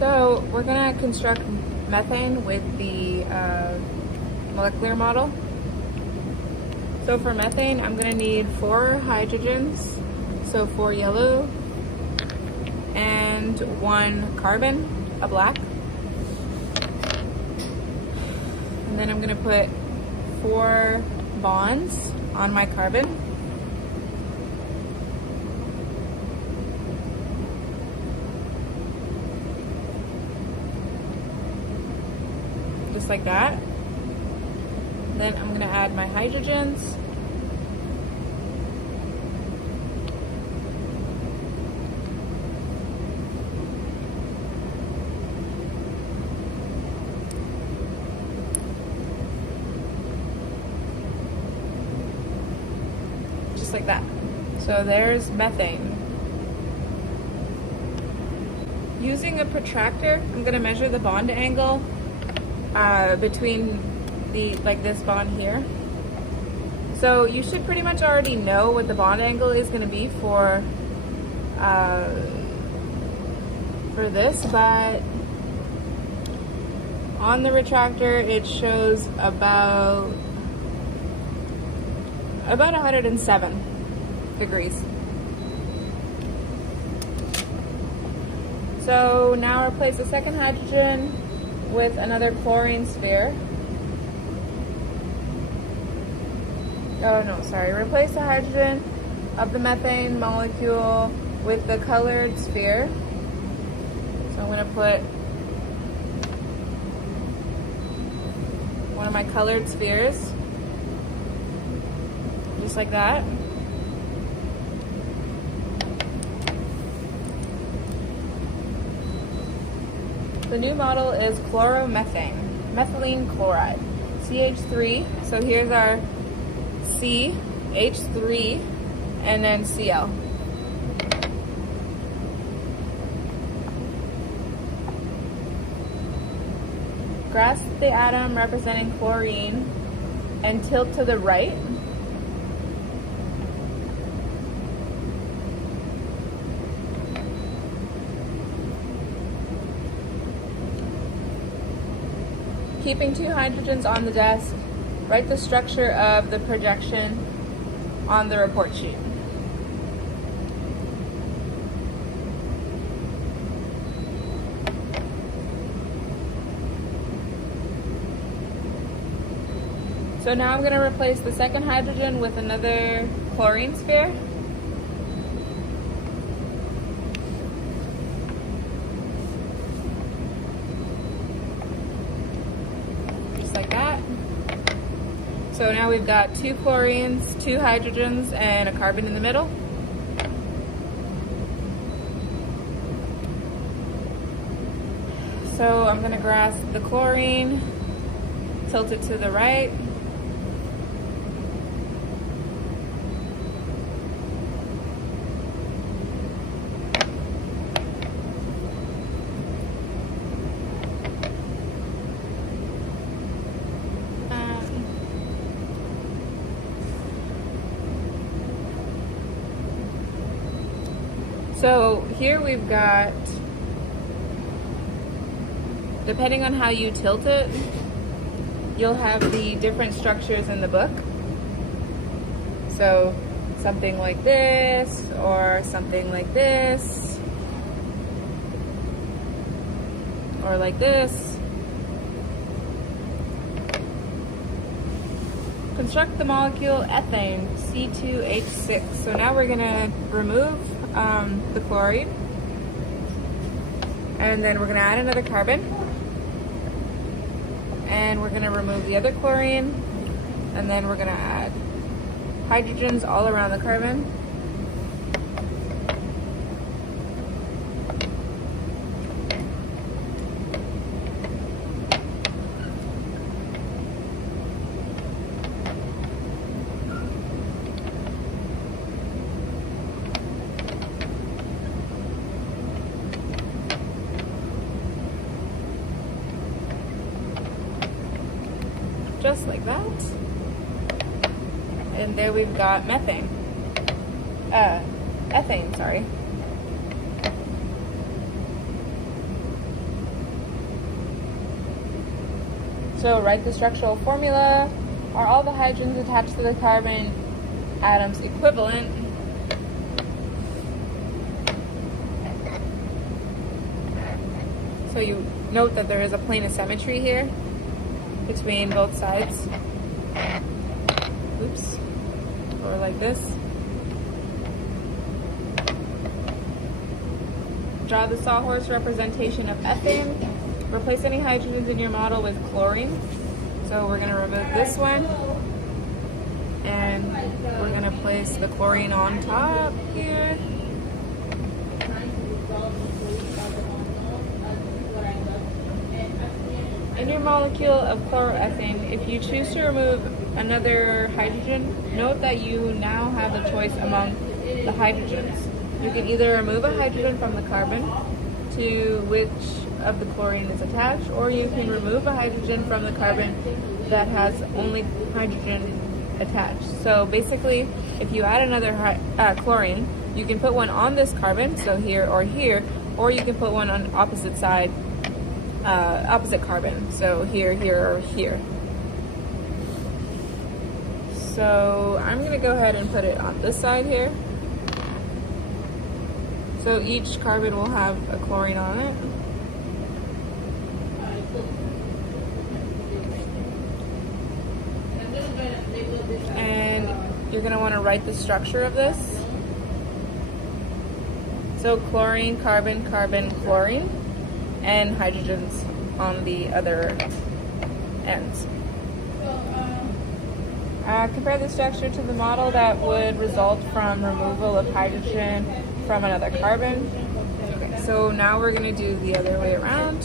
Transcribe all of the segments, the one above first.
So we're gonna construct methane with the molecular model. So for methane, I'm gonna need 4 hydrogens, so 4 yellow, and 1 carbon, a black. And then I'm gonna put 4 bonds on my carbon. Just like that. Then I'm gonna add my hydrogens. Just like that. So there's methane. Using a protractor, I'm gonna measure the bond angle between this bond here. So you should pretty much already know what the bond angle is going to be for this, but on the retractor it shows about 107 degrees. So now replace the second hydrogen with another chlorine sphere. Oh no, sorry. Replace the hydrogen of the methane molecule with the colored sphere. So I'm going to put one of my colored spheres, just like that. The new model is chloromethane, methylene chloride, CH3. So here's our C, H3, and then Cl. Grasp the atom representing chlorine and tilt to the right. Keeping 2 hydrogens on the desk, write the structure of the projection on the report sheet. So now I'm going to replace the second hydrogen with another chlorine sphere. Just like that. So now we've got 2 chlorines, 2 hydrogens, and a carbon in the middle. So I'm going to grasp the chlorine, tilt it to the right. So here we've got, depending on how you tilt it, you'll have the different structures in the book. So something like this, or something like this, or like this. Construct the molecule ethane, C2H6. So now we're gonna remove the chlorine, and then we're going to add another carbon, and we're going to remove the other chlorine, and then we're going to add hydrogens all around the carbon. Just like that. And there we've got methane. Ethane, sorry. So write the structural formula. Are all the hydrogens attached to the carbon atoms equivalent? So you note that there is a plane of symmetry here between both sides. Oops. Or like this. Draw the sawhorse representation of ethane. Replace any hydrogens in your model with chlorine. So we're going to remove this one. And we're going to place the chlorine on top here. In your molecule of chloroethane, if you choose to remove another hydrogen, note that you now have a choice among the hydrogens. You can either remove a hydrogen from the carbon to which of the chlorine is attached, or you can remove a hydrogen from the carbon that has only hydrogen attached. So basically, if you add another chlorine, you can put one on this carbon, so here, or you can put one on opposite side, opposite carbon, so here, or here. So I'm going to go ahead and put it on this side here. So each carbon will have a chlorine on it. And you're going to want to write the structure of this. So chlorine, carbon, carbon, chlorine, and hydrogens on the other ends. Compare the structure to the model that would result from removal of hydrogen from another carbon. Okay, so now we're going to do the other way around.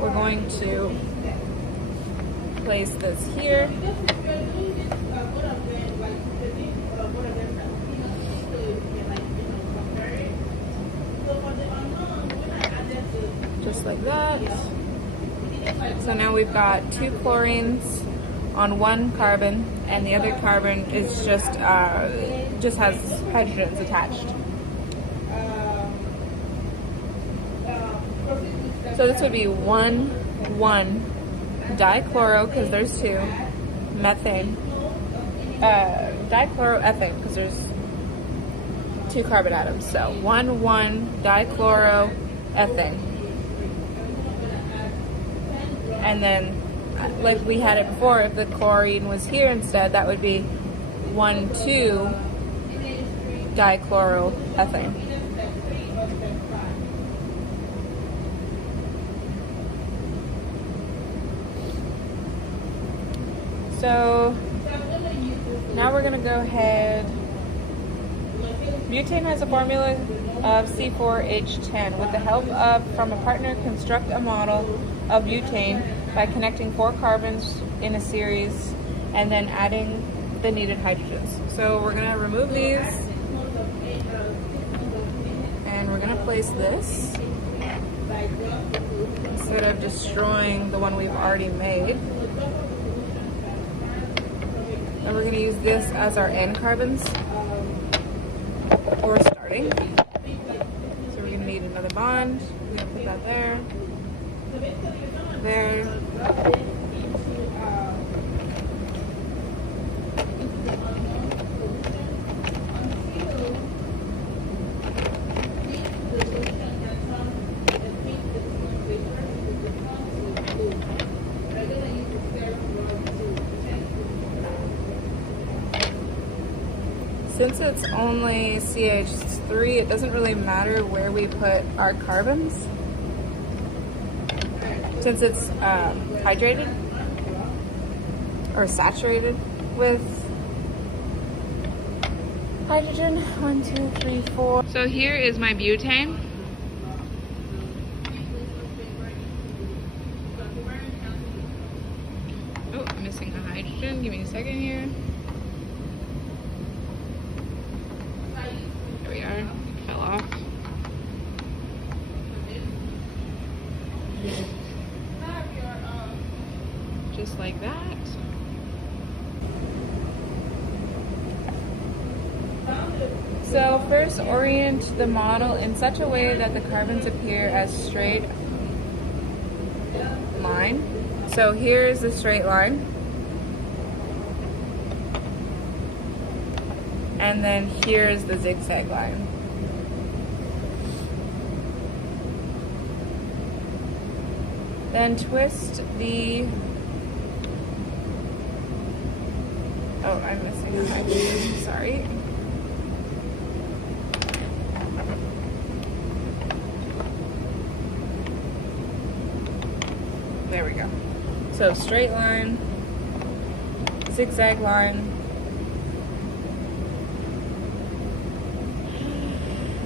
We're going to place this here. Just like that. So now we've got two chlorines on one carbon, and the other carbon is just has hydrogens attached. So this would be 1,1-dichloro, because there's two, methane, dichloroethane, because there's two carbon atoms. So 1,1-dichloroethane. And then, like we had it before, if the chlorine was here instead, that would be 1,2-dichloroethane. So now we're going to go ahead. Butane has a formula of C4H10. With the help from a partner, construct a model of butane by connecting 4 carbons in a series and then adding the needed hydrogens. So we're going to remove these and we're going to place this instead of destroying the one we've already made. And we're going to use this as our end carbons for starting. So we're going to need another bond. We're going to put that there. There. Since it's only CH3, it doesn't really matter where we put our carbons, since it's hydrated or saturated with hydrogen. 1, 2, 3, 4. So here is my butane. Oh, I'm missing a hydrogen. Give me a second here. There we are. It fell off. Just like that. So first, orient the model in such a way that the carbons appear as straight line. So here's the straight line. And then here's the zigzag line. Then twist the, oh, I'm missing a hydrogen, sorry. There we go. So straight line, zigzag line,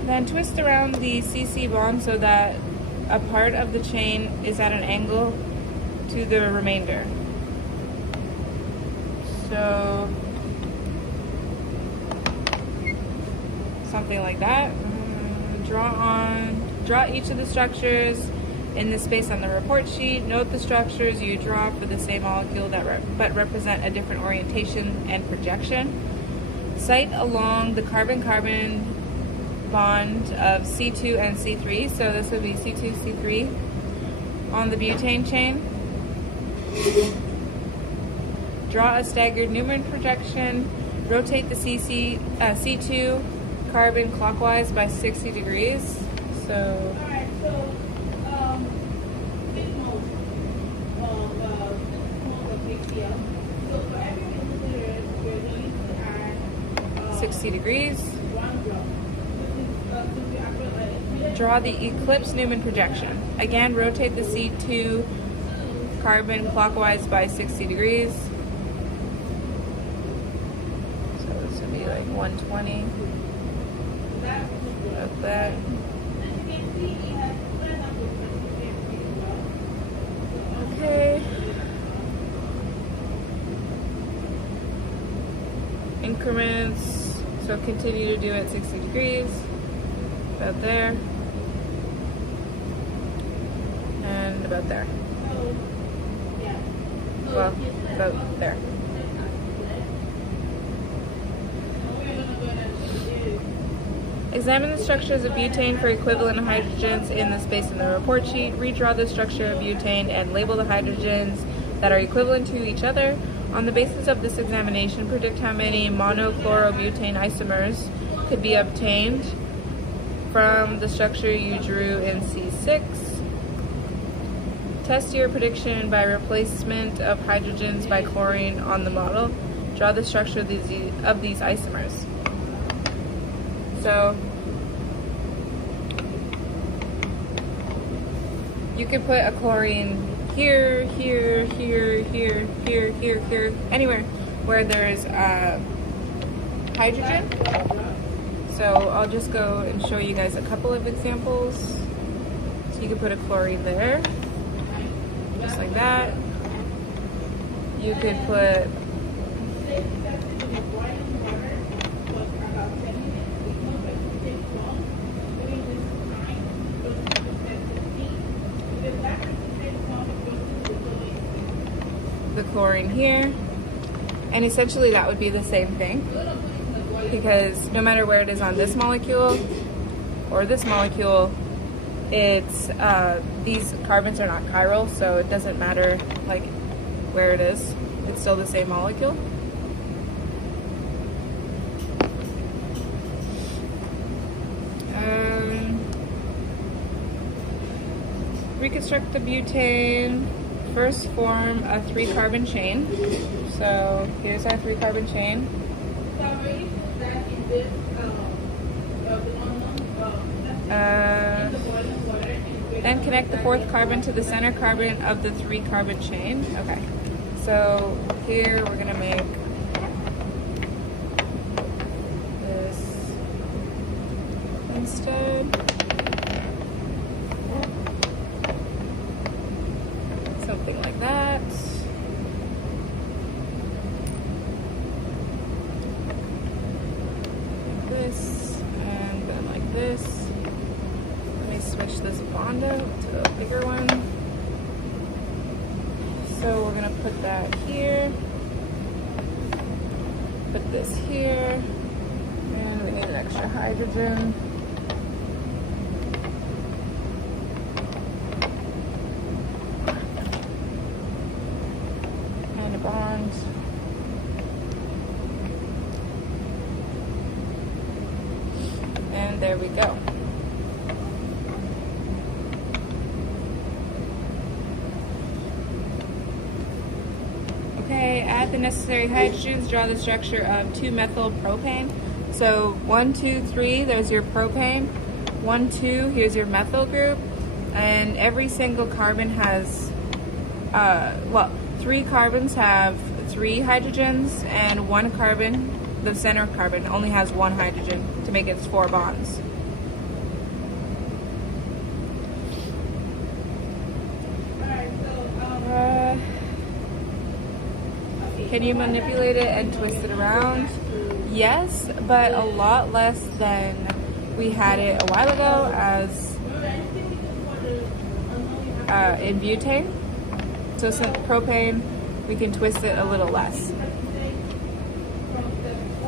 then twist around the CC bond so that a part of the chain is at an angle to the remainder. So something like that. Draw each of the structures in the space on the report sheet. Note the structures you draw for the same molecule but represent a different orientation and projection. Cite along the carbon-carbon bond of C2 and C3, so this would be C2, C3 on the butane chain. Draw a staggered Newman projection. Rotate the C2 carbon clockwise by 60 degrees. So Alright, so this mode of HCl. So for every milliliter, we're going to add 60 degrees. 1 drop. Draw the eclipse Newman projection. Again, rotate the C2 carbon clockwise by 60 degrees. So this would be like 120. Like that. Okay. Increments. So continue to do it 60 degrees. About there. And about there. Well, about there. Examine the structures of butane for equivalent hydrogens in the space in the report sheet. Redraw the structure of butane and label the hydrogens that are equivalent to each other. On the basis of this examination, predict how many monochlorobutane isomers could be obtained from the structure you drew in C6. Test your prediction by replacement of hydrogens by chlorine on the model. Draw the structure of these isomers. So you could put a chlorine here, here, here, here, here, here, here, anywhere where there's hydrogen. So I'll just go and show you guys a couple of examples. So you could put a chlorine there, just like that. You could put the chlorine here, and essentially that would be the same thing, because no matter where it is on this molecule or this molecule, it's these carbons are not chiral, so it doesn't matter like where it is, it's still the same molecule. Reconstruct the butane. First form a 3-carbon chain. So here's our 3-carbon chain. Then connect the 4th carbon to the center carbon of the 3-carbon chain. Okay. So here we're gonna make this instead. Something like that. Like this, and then like this. Let me switch this bond out to a bigger one. So we're gonna put that here. Put this here. And we need an extra hydrogen. there we go. Okay, add the necessary hydrogens, draw the structure of 2-methylpropane. So 1, 2, 3, there's your propane. 1, 2, here's your methyl group. And every single carbon has, 3 carbons have 3 hydrogens, and 1 carbon, the center carbon, only has 1 hydrogen to make its 4 bonds. Can you manipulate it and twist it around? Yes, but a lot less than we had it a while ago as in butane. So since propane, we can twist it a little less.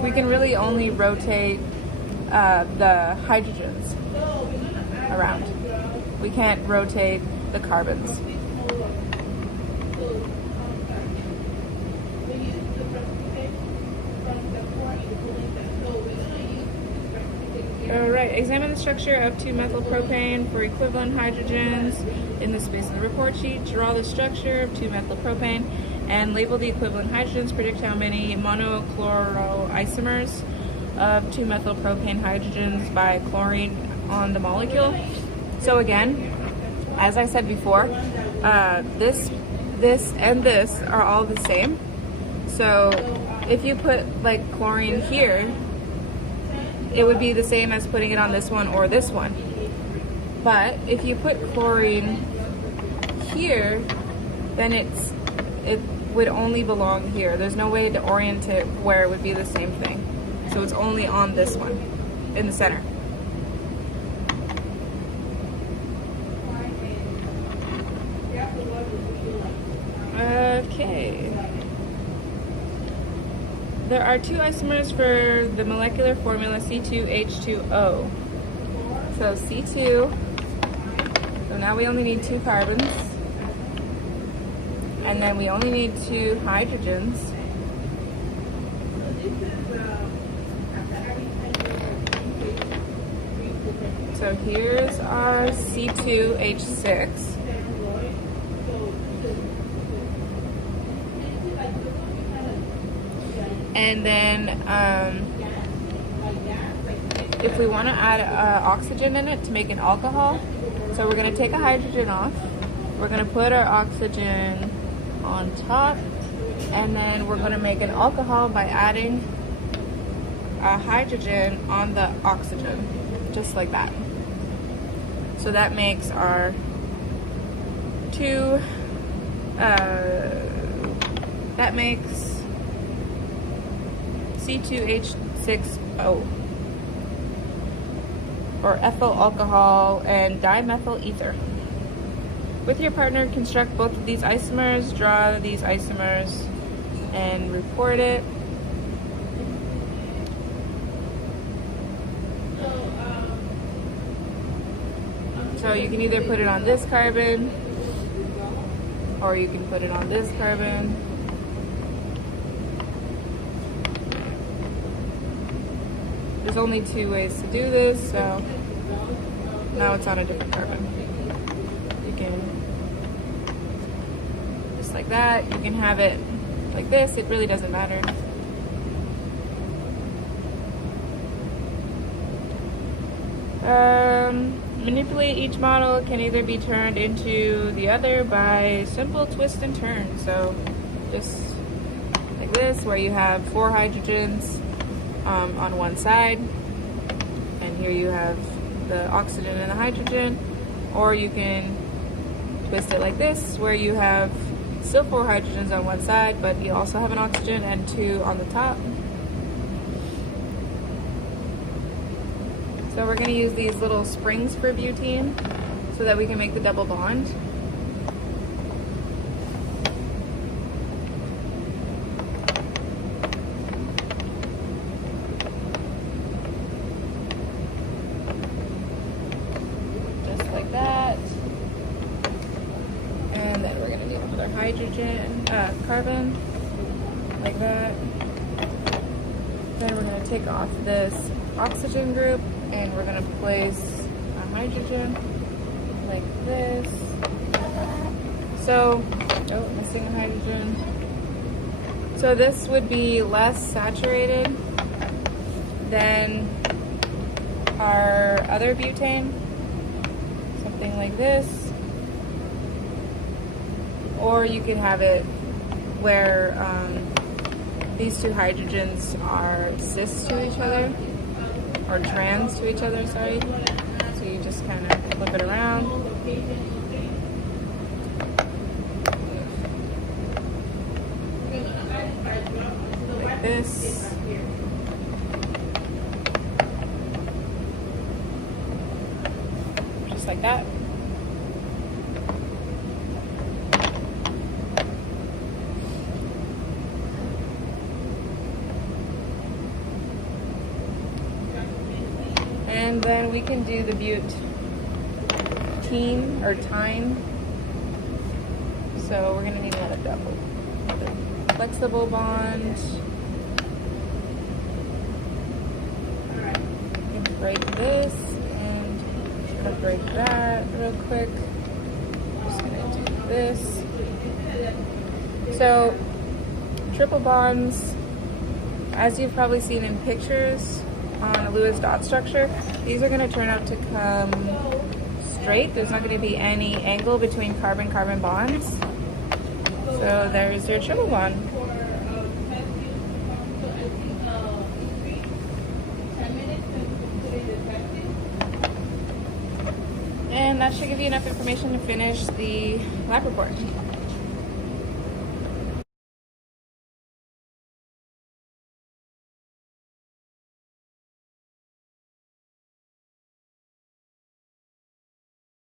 We can really only rotate the hydrogens around. We can't rotate the carbons. Alright, examine the structure of 2-methylpropane for equivalent hydrogens in the space of the report sheet. Draw the structure of 2-methylpropane and label the equivalent hydrogens. Predict how many monochloroisomers of 2-methylpropane hydrogens by chlorine on the molecule. So again, as I said before, this, and this are all the same. So if you put like chlorine here, it would be the same as putting it on this one or this one. But if you put chlorine here, then it would only belong here. There's no way to orient it where it would be the same thing. So it's only on this one, in the center. Okay. There are 2 isomers for the molecular formula C2H2O. So C2, so now we only need 2 carbons. And then we only need 2 hydrogens. So here's our C2H6. And then if we want to add oxygen in it to make an alcohol, so we're going to take a hydrogen off, we're going to put our oxygen on top, and then we're going to make an alcohol by adding a hydrogen on the oxygen, just like that. So that makes our 2, that makes C2H6O, or ethyl alcohol and dimethyl ether. With your partner, construct both of these isomers, draw these isomers, and report it. So you can either put it on this carbon, or you can put it on this carbon. There's only 2 ways to do this, so now it's on a different carbon. You can, just like that, you can have it like this, it really doesn't matter. Manipulate each model can either be turned into the other by simple twist and turn. So just like this, where you have 4 hydrogens on one side, and here you have the oxygen and the hydrogen, or you can twist it like this, where you have still 4 hydrogens on one side, but you also have an oxygen and 2 on the top. So we're going to use these little springs for butene so that we can make the double bond. Just like that. And then we're going to do another hydrogen, carbon, like that. Then we're going to take off this oxygen group, and we're gonna place a hydrogen like this. So, oh, missing a hydrogen. So this would be less saturated than our other butane, something like this. Or you could have it where these two hydrogens are cis to each other, or trans to each other, sorry. So you just kind of flip it around. Like this. Just like that. And then we can do the butene or tine. So we're gonna need another double. Flexible bond. You can break this and I'm gonna break that real quick. Just gonna do this. So triple bonds, as you've probably seen in pictures on a Lewis dot structure, these are going to turn out to come straight. There's not going to be any angle between carbon-carbon bonds. So there's your triple bond. And that should give you enough information to finish the lab report.